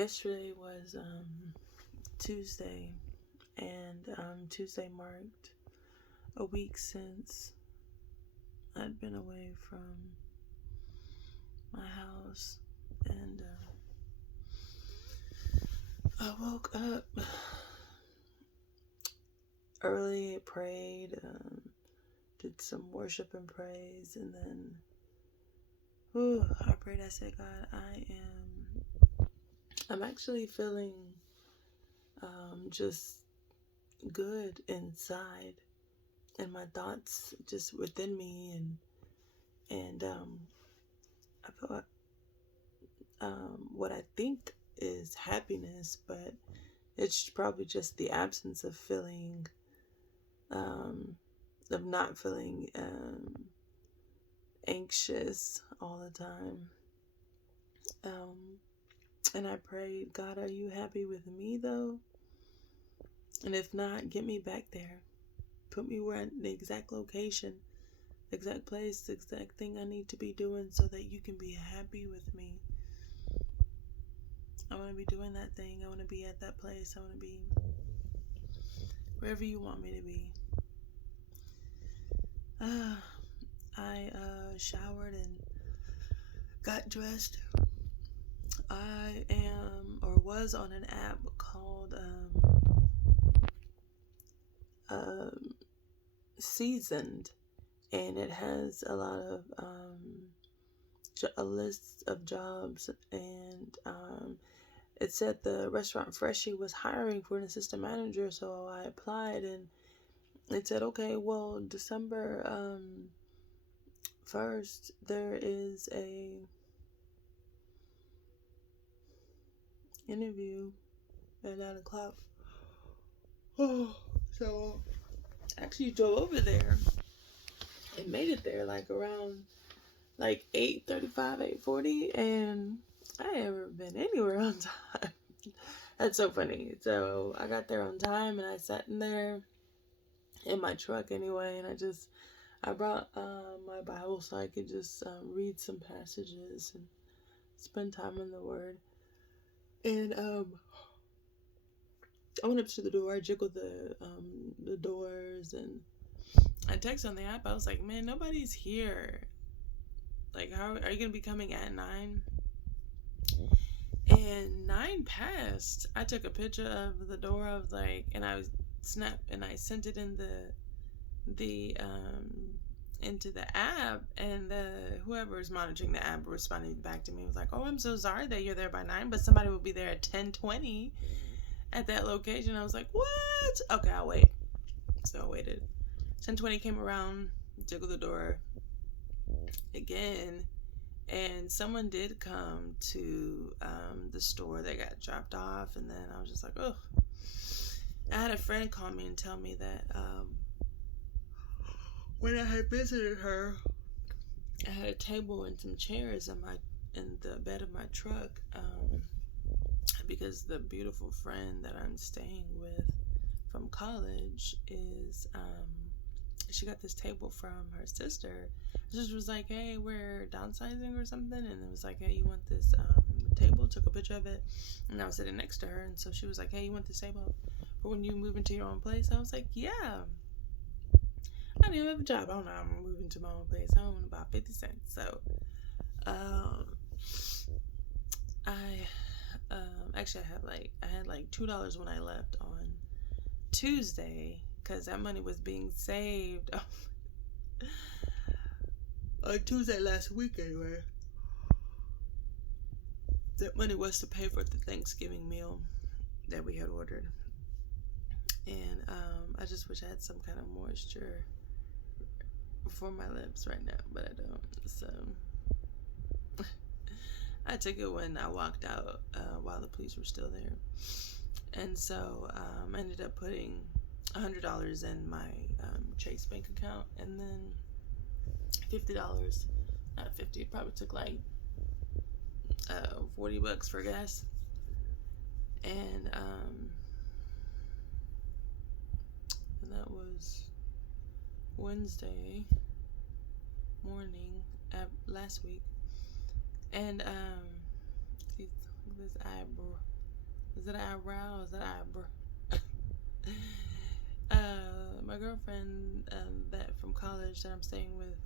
Yesterday was Tuesday, and Tuesday marked a week since I'd been away from my house, and I woke up early, prayed, did some worship and praise, and then I prayed. I said, God, I'm actually feeling just good inside, and my thoughts just within me, and I feel what I think is happiness, but it's probably just the absence of feeling, of not feeling anxious all the time. And I prayed, God, are you happy with me though? And if not, get me back there. Put me where the exact location, the exact place, the exact thing I need to be doing so that you can be happy with me. I want to be doing that thing. I want to be at that place. I want to be wherever you want me to be. I showered and got dressed. I was on an app called Seasoned, and it has a lot of a list of jobs, and it said the restaurant Freshie was hiring for an assistant manager, so I applied, and it said, okay, well, December 1st, there is a interview at 9 o'clock. So I actually drove over there and made it there like around 8:35, 8:40, and I ain't ever been anywhere on time. That's so funny. So I got there on time, and I sat in there in my truck anyway, and I brought my Bible so I could just read some passages and spend time in the Word. And I went up to the door. I jiggled the doors, and I texted on the app. I was like, man, nobody's here. Like, how are you gonna be coming at 9? And 9 passed. I took a picture of the door of and I sent it in the into the app, and whoever's monitoring the app responding back to me was like, oh, I'm so sorry that you're there by 9, but somebody will be there at 10:20 at that location. I was like, what? Okay, I'll wait. So I waited. 10:20 came around, jiggled the door again, and someone did come to the store that got dropped off, and then I was just like, ugh. I had a friend call me and tell me that when I had visited her, I had a table and some chairs in the bed of my truck, because the beautiful friend that I'm staying with from college is she got this table from her sister. She just was like, hey, we're downsizing or something, and it was like, hey, you want this table? Took a picture of it, and I was sitting next to her, and so she was like, hey, you want this table for when you move into your own place? I was like, yeah. I didn't even have a job. I don't know. I'm moving to my own place. I own about 50 cents. So, actually, I had like $2 when I left on Tuesday, because that money was being saved on Tuesday last week anyway. That money was to pay for the Thanksgiving meal that we had ordered. And I just wish I had some kind of moisture for my lips right now, but I don't. So I took it when I walked out while the police were still there. And so I ended up putting $100 in my Chase bank account, and then $50, not 50, it probably took like $40 for gas. And that was Wednesday morning last week. And this eyebrow. Is it eyebrow or is it eyebrow? My girlfriend that from college that I'm staying with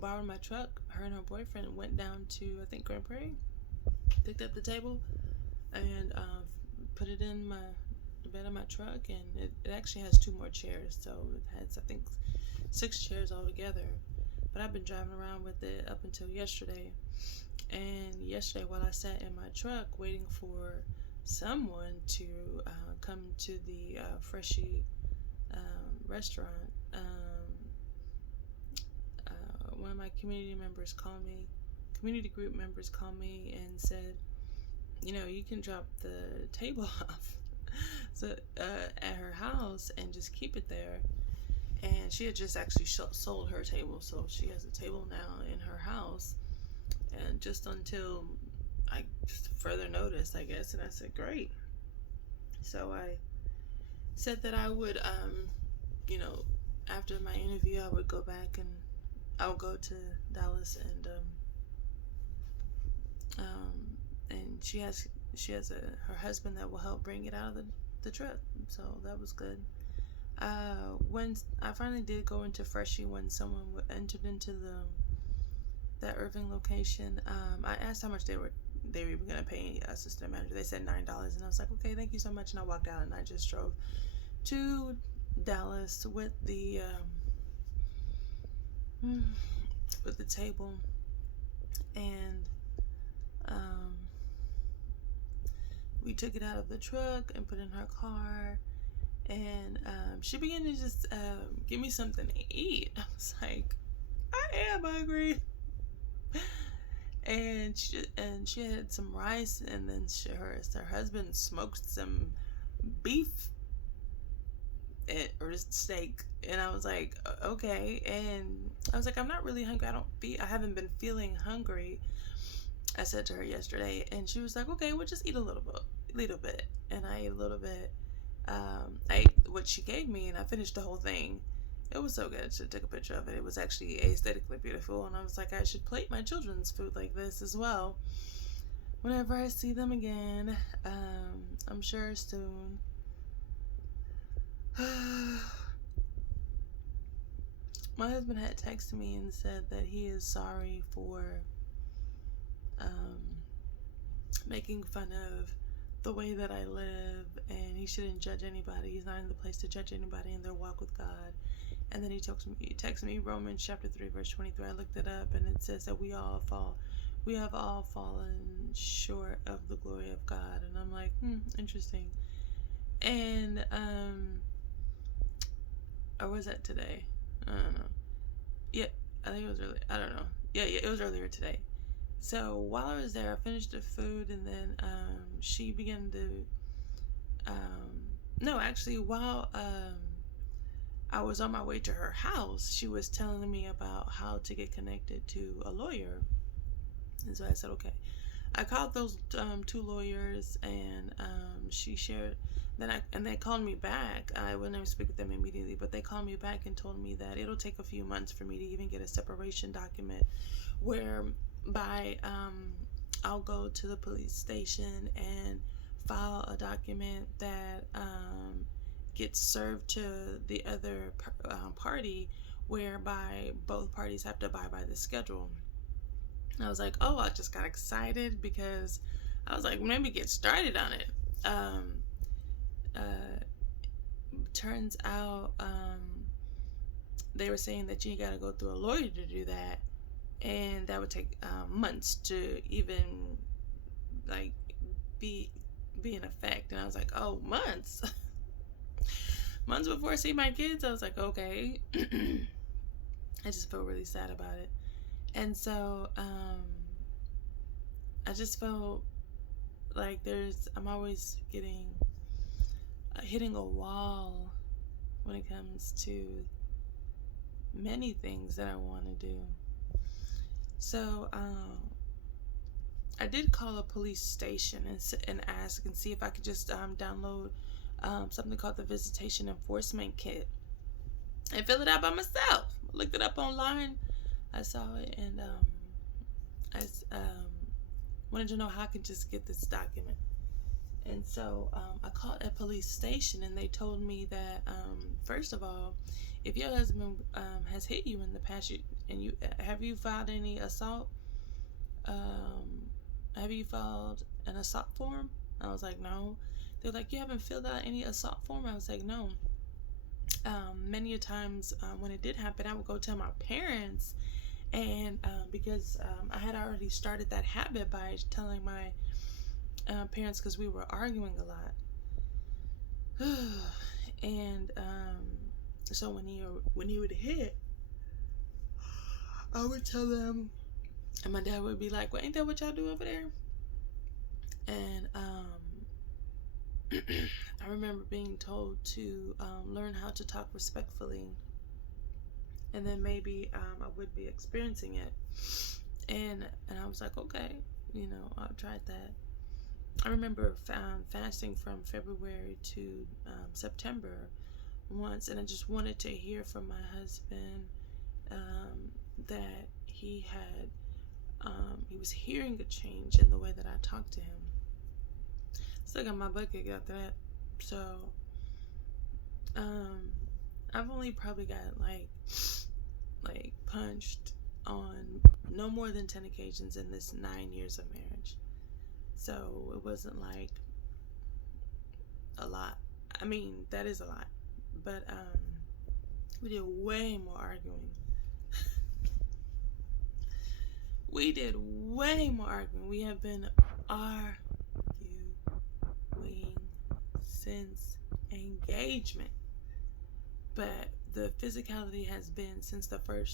borrowed my truck. Her and her boyfriend went down to, I think, Grand Prairie, picked up the table, and put it in the bed of my truck. And it actually has 2 more chairs, so it has, I think, 6 chairs altogether. But I've been driving around with it up until yesterday. And yesterday, while I sat in my truck waiting for someone to come to the Freshie restaurant, one of my community group members called me and said, you can drop the table off at her house and just keep it there. And she had just actually sold her table, so she has a table now in her house, and just until I further notice, I guess. And I said, great. So I said that I would, after my interview, I would go back and I would go to Dallas, and she has her husband that will help bring it out of the truck. So that was good. When I finally did go into Freshie, when someone entered into that Irving location, I asked how much they were going to pay assistant manager. They said $9, and I was like, okay, thank you so much. And I walked out, and I just drove to Dallas with the table, and we took it out of the truck and put it in her car. And she began to just give me something to eat. I was like, I am hungry. And she had some rice, and then her husband smoked some beef or steak. And I was like, okay. And I was like, I'm not really hungry. I haven't been feeling hungry, I said to her yesterday. And she was like, okay, we'll just eat a little bit. And I ate a little bit. I ate what she gave me, and I finished the whole thing. It was so good. I should take a picture of it. It was actually aesthetically beautiful, and I was like, I should plate my children's food like this as well whenever I see them again. I'm sure soon. My husband had texted me and said that he is sorry for making fun of the way that I live, and he shouldn't judge anybody. He's not in the place to judge anybody in their walk with God. And then he texted me Romans chapter 3 verse 23. I looked it up, and it says that we have all fallen short of the glory of God. And I'm like, interesting. And or was that today? I don't know. Yeah, I think it was early. I don't know. Yeah, it was earlier today. So while I was there, I finished the food, and then she began to while I was on my way to her house, she was telling me about how to get connected to a lawyer. And so I said, okay. I called those 2 lawyers, and she shared. And they called me back. I wouldn't even speak with them immediately, but they called me back and told me that it'll take a few months for me to even get a separation document, whereby I'll go to the police station and file a document that gets served to the other party, whereby both parties have to abide by the schedule. And I was like, oh, I just got excited because I was like, maybe get started on it. Turns out they were saying that you gotta go through a lawyer to do that, and that would take months to even be in effect. And I was like, oh, months months before I see my kids. I was like, okay. I just felt really sad about it. And so I just felt like I'm always hitting a wall when it comes to many things that I want to do. So I did call a police station and ask and see if I could just download something called the Visitation Enforcement Kit and fill it out by myself. I looked it up online. I saw it, and wanted to know how I could just get this document. And so I called a police station, and they told me that first of all, if your husband has hit you in the past, have you filed any assault? Have you filed an assault form? I was like, no. They're like, you haven't filled out any assault form? I was like, no. Many a times when it did happen, I would go tell my parents, and because I had already started that habit by telling my parents, because we were arguing a lot. And so when he would hit, I would tell them, and my dad would be like, well, ain't that what y'all do over there? And I remember being told to learn how to talk respectfully, and then maybe I would be experiencing it. And I was like, okay, I've tried that. I remember fasting from February to September once, and I just wanted to hear from my husband that he was hearing a change in the way that I talked to him. Still got my butt kicked after that. So I've only probably got like punched on no more than 10 occasions in this 9 years of marriage. So it wasn't like a lot. I mean, that is a lot. But we did way more arguing. We did way more arguing. We have been arguing since engagement. But the physicality has been since the first